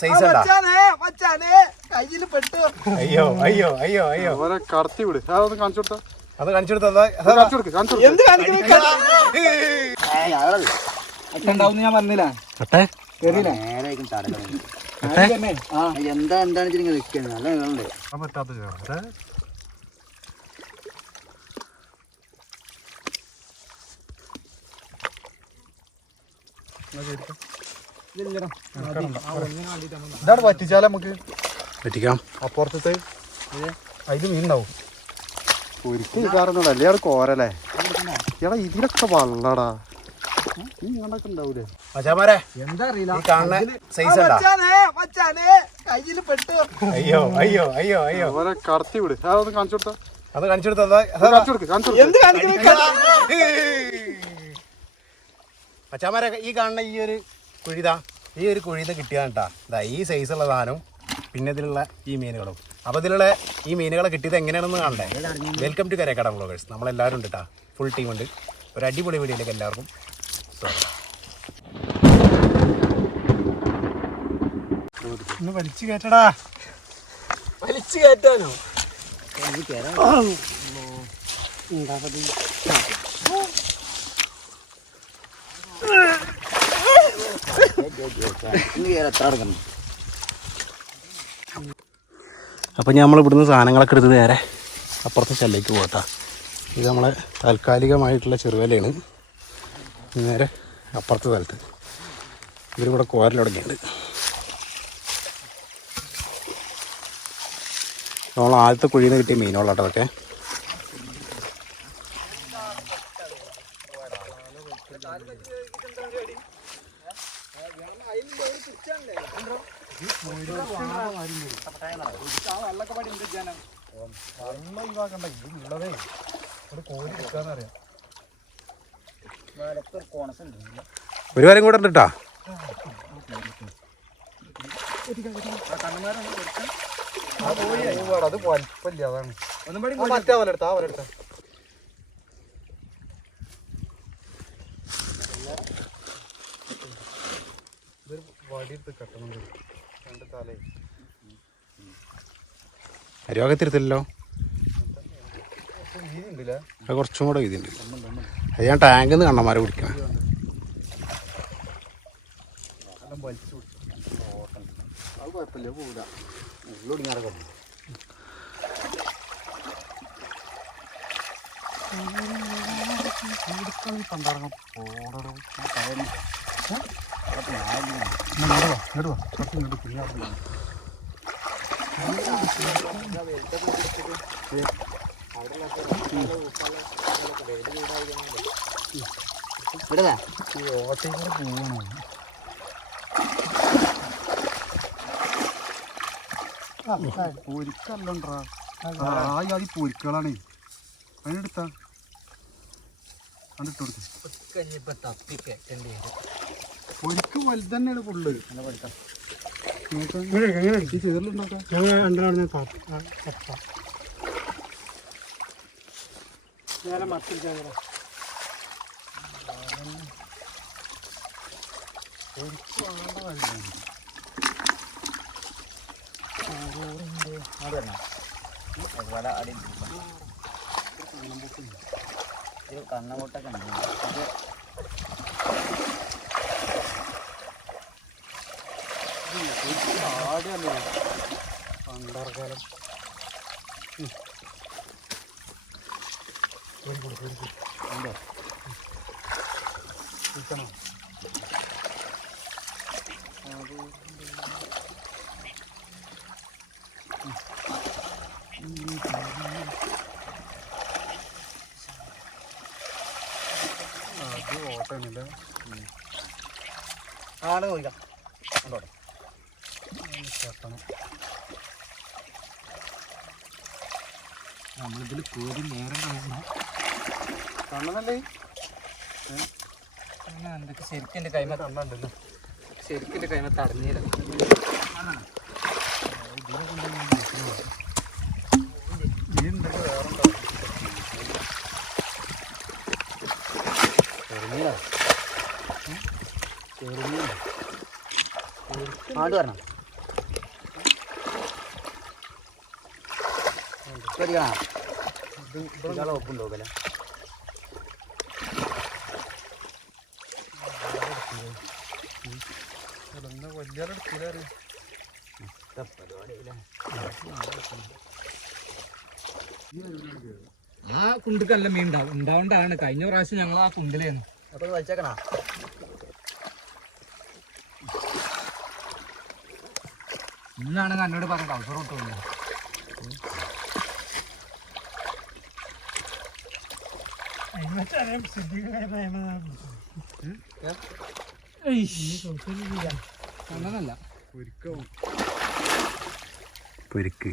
Size ഉണ്ടാ? അയ്യോ അയ്യോ അയ്യോ അയ്യോ കടത്തി വിട്. അതൊന്ന് കാണിച്ചു കൊടുത്താ. അത് കാണിച്ചു കൊടുത്താ ഞാൻ പറഞ്ഞില്ല എന്താണ് പറ്റാത്ത ചേർത്ത് ഇതാണ് പറ്റിച്ചാൽ നമുക്ക് പറ്റിക്കാം. അപ്പുറത്തെ അതിൽ മീനുണ്ടാവും. ഒരിക്കലും കാരണം അല്ലേ അവിടെ കോരല്ലേ എടാ ഇതിലൊക്കെ വള്ളടാ ഇങ്ങനൊക്കെ ഉണ്ടാവൂലേ മച്ചാമാരെ എന്താ അറിയില്ല കാണുന്ന സൈസ് ഉണ്ടാ? അയ്യോ അയ്യോ അയ്യോ അയ്യോ അവരെ കടത്തി വിട്. അതൊന്ന് കാണിച്ചു കൊടുത്താ. അത് കാണിച്ചു കൊടുത്താ മച്ചാമാരെ ഈ കാണുന്ന ഈ ഒരു കുഴിത കിട്ടിയതാണ് കേട്ടാ. ഇതാ ഈ സൈസുള്ള സാധനവും പിന്നെ ഇതിലുള്ള ഈ മീനുകളും. അപ്പോൾ ഇതിലുള്ള ഈ മീനുകളെ കിട്ടിയത് എങ്ങനെയാണെന്ന് കാണണ്ടേ? Welcome to Karekkada vloggers. നമ്മളെല്ലാവരും ഉണ്ട് കേട്ടാ, ഫുൾ ടീമുണ്ട്. ഒരു അടിപൊളി വീഡിയോയിലേക്ക് എല്ലാവർക്കും ഒന്ന് വലിച്ചു കയറ്റടാ. വലിച്ചു കയറ്റാനോ? അപ്പോൾ നമ്മൾ ഇവിടുന്ന് സാധനങ്ങളൊക്കെ എടുത്ത് നേരെ അപ്പുറത്തെ സ്ഥലത്തേക്ക് പോകട്ടാ. ഇത് നമ്മളെ താൽക്കാലികമായിട്ടുള്ള ചെറുവലയാണ്. നേരെ അപ്പുറത്തെ സ്ഥലത്ത് ഇവരിവിടെ കോരൽ തുടങ്ങിയുണ്ട്. നമ്മൾ ആദ്യത്തെ കുഴിയിൽ നിന്ന് കിട്ടിയ മീനുകളാട്ടോ അതൊക്കെ. ഒരു കാര്യം കൂടെ ഉണ്ട് കേട്ടാ. അത് വലിപ്പല്ല അതാണ്. മറ്റേ വലെടുത്ത ആ വലെടുത്ത വടിയെടുത്ത് കെട്ടണം. രണ്ട് തലേ അരിവാകത്തിരുത്തില്ലല്ലോ. വീതി ഉണ്ടല്ലേ? അത് കുറച്ചും കൂടെ വീതിയുണ്ട്. അത് ഞാൻ ടാങ്കിൽ നിന്ന് കണ്ണന്മാരെ കുടിക്കണം. അത് കുഴപ്പമില്ല, പോവില്ല. ഉള്ളൊടിങ്ങാറൊക്കെ പണ്ടാറങ്ങ പോടോ. പൊരിക്കല്ലോണ്ടാ. ആദ്യം പൊരിക്കളാണേ. അതിനെടുത്താ കണ്ടിട്ട് പൊരിക്ക് വലുത് തന്നെയാണ് ഫുള്ള്. ചെറുണ്ടാക്കാം. കണ്ണമുട്ടൊക്കെ ഉണ്ട്. പണ്ടാർക്കാലം അത് ഓട്ടമില്ല. ആള് ചോദിക്കാം കണ്ടോട്ടെ. നമ്മളിതിൽ കോരി നേരം കണ്ണനല്ലേ? എന്തൊക്കെ ശരിക്കും എൻ്റെ കൈമ കണ്ണുണ്ടല്ലോ. ശരിക്കും എൻ്റെ കൈമ തടഞ്ഞില്ല. ആണ്ട് വരണം. ഒപ്പുണ്ടോക്കല്ലേ ആ കുണ്ടിക്കല്ല മീൻ ഉണ്ടാവും ഉണ്ടാവണ്ടാണ്. കഴിഞ്ഞ പ്രാവശ്യം ഞങ്ങൾ ആ കുണ്ടിലായിരുന്നു. അപ്പൊ വലിച്ചേക്കണ ഇന്നാണ് എന്നോട് പറഞ്ഞത് അവസരം കിട്ടുള്ളൂ. അങ്ങനല്ല പൊരിക്ക്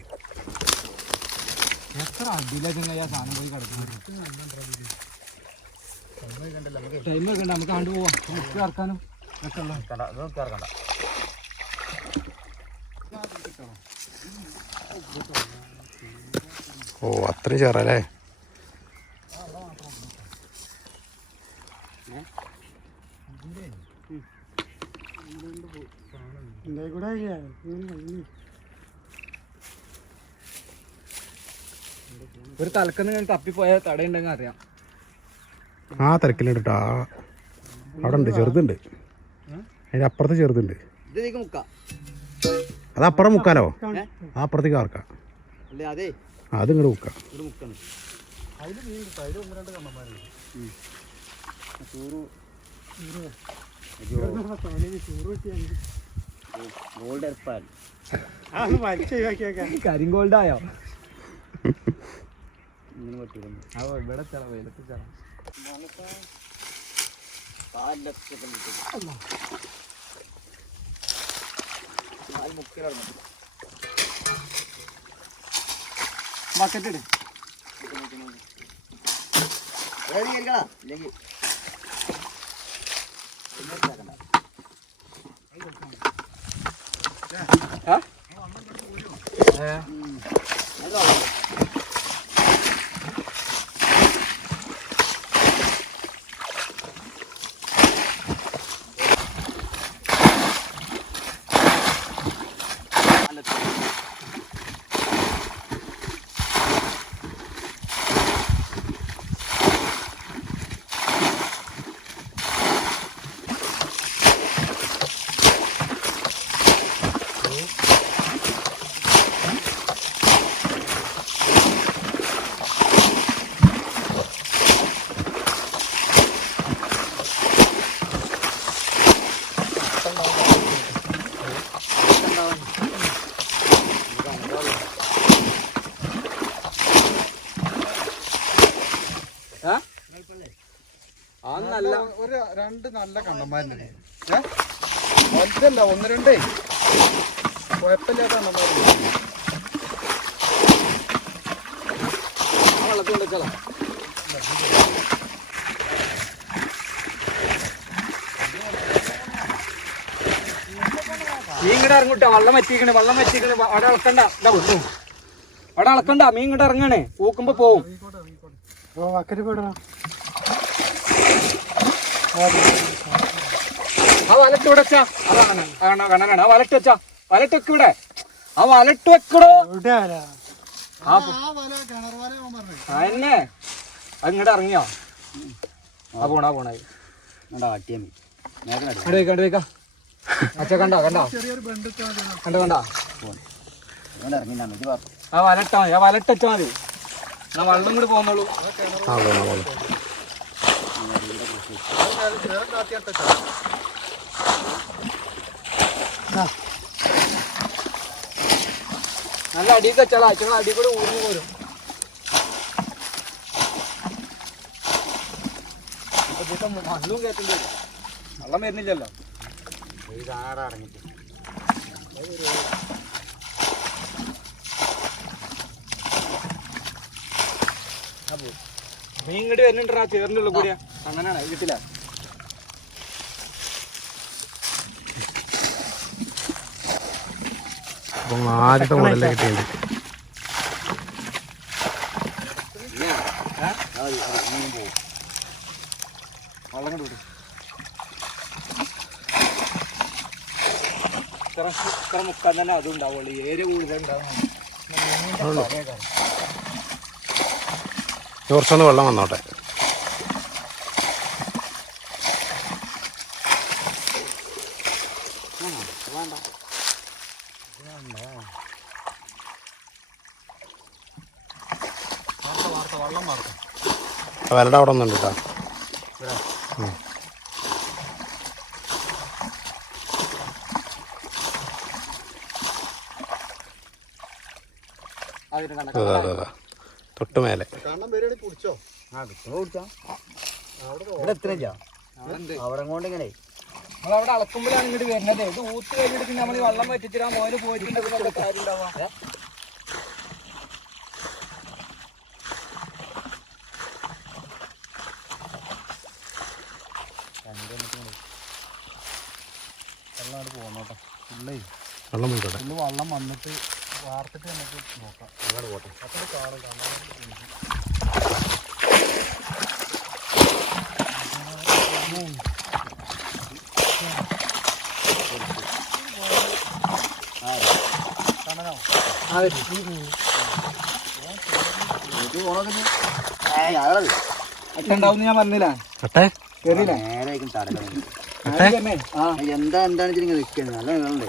എത്ര അടിയിലൊക്കെ ആ സാധനം പോയി കിടക്കുന്നത്. ടൈം വെക്കണ്ട, നമുക്ക് കണ്ടു പോവാം. മുക്കി ഇറക്കാനും ഒക്കെ ഉള്ള ഇറക്കണ്ട. ഓ അത്രയും ചേറല്ലേ. ഒരു തലക്കന്ന് തപ്പിപ്പോയ തടയുണ്ടെങ്കിൽ അറിയാം. ആ തിരക്കിലുണ്ട് കേട്ടോ. അവിടെ ഉണ്ട്, ചെറുതുണ്ട്. അതിൻ്റെ അപ്പുറത്ത് ചെറുതുണ്ട്. ഇതിലേക്ക് മുക്കാം. അത് അപ്പുറം മുക്കാലോ? ആ അപ്പുറത്തേക്ക് ആർക്കാം. അതെ അത് ഇങ്ങോട്ട് മുക്കാം. ഇത് മുക്കണം. അതിൽ മീൻ കിട്ടും. അതിൽ 1-2 കണ്ണന്മാരുണ്ട്. കരിങ്കോൾഡായോ? ഇവിടെ ചില വെയിലത്ത് ചില ബക്കറ്റ് ഇട്. ഒരു 2 നല്ല കണ്ണന്മാരുണ്ട്. വലുതല്ല, 1-2 കുഴപ്പമില്ലാത്ത കണ്ണന്മാരുണ്ട്. വെള്ളത്തിൽ കൊണ്ടുവച്ചാലോ? മീൻ ഇങ്ങോട്ട് ഇറങ്ങൂട്ടോ. വെള്ളം വറ്റിക്കണേ, വെള്ളം വറ്റിക്കണേ. അവിടെ ഇളക്കണ്ട, അവിടെ ഇളക്കണ്ട. മീൻ ഇങ്ങോട്ട് ഇറങ്ങണേ, പൂക്കുമ്പോ പോവും. ആ വലട്ട് ഇവിടെ വെച്ചാ. അതാണ് കണ്ണനാണ്. ആ വലട്ട് വെച്ചാ. വലട്ടൊക്കെ ഇവിടെ. ആ വലട്ട് വെക്കടോ. അതന്നെ അത് ഇങ്ങോട്ട് ഇറങ്ങിയോ? ആ പോണായി കണ്ടുവയ്ക്കാം. അച്ഛ കണ്ടോ കണ്ടോ കണ്ടോ ആ വലട്ടാ മതി. ആ വലട്ടച്ചാ മതി. എന്നാ വെള്ളം കൂടി പോകുന്നുള്ളൂ. നല്ല അടിയിൽ വെച്ചാൽ അച്ഛങ്ങൾ അടി കൂടെ ഊർന്നു പോരും. മണ്ണും കയറ്റേണ്ടി വരും. വെള്ളം വരുന്നില്ലല്ലോ. മീൻ ഇങ്ങോട്ട് വരുന്നുണ്ടാ ചേറിൻ്റെ ഉള്ളിൽ കൂടിയാ. അങ്ങനെയാണ് കിട്ടില്ല. ആദ്യത്തെ മോഡലിൽ കിട്ടിയത് വെള്ളം കൊണ്ട് വിടും. ഇത്ര മുക്കാൻ തന്നെ അതും ഉണ്ടാവുള്ളൂ. ഏരിയ കൂടുതലുണ്ടാവും. കുറച്ചൊന്ന് വെള്ളം വന്നോട്ടെ. വലയുടെ അവിടെ ഒന്നുണ്ട് കേട്ടോ. തൊട്ട് മേലെ അവിടെ കൊണ്ട് ഇങ്ങനെ നമ്മളവിടെ അളക്കുമ്പോഴാണ് ഇങ്ങോട്ട് വരുന്നത്. ഇത് ഊത്ത് കഴിഞ്ഞിട്ട് നമ്മൾ ഈ വെള്ളം വറ്റിച്ചിട്ട് ആ മോന് പോയിട്ടുണ്ടെങ്കിൽ കാര്യം ഉണ്ടാവുക. വെള്ളം പോയിക്കോട്ടെ. വെള്ളം വന്നിട്ട് വാർത്തിട്ട് നമുക്ക് നോക്കാം. അങ്ങോട്ട് പോട്ടെ. അപ്പോൾ കാണും. ഉണ്ടാവും ഞാൻ പറഞ്ഞില്ല. നേരെ എന്താ നിൽക്കുന്നത് നല്ല നിങ്ങളുണ്ട്.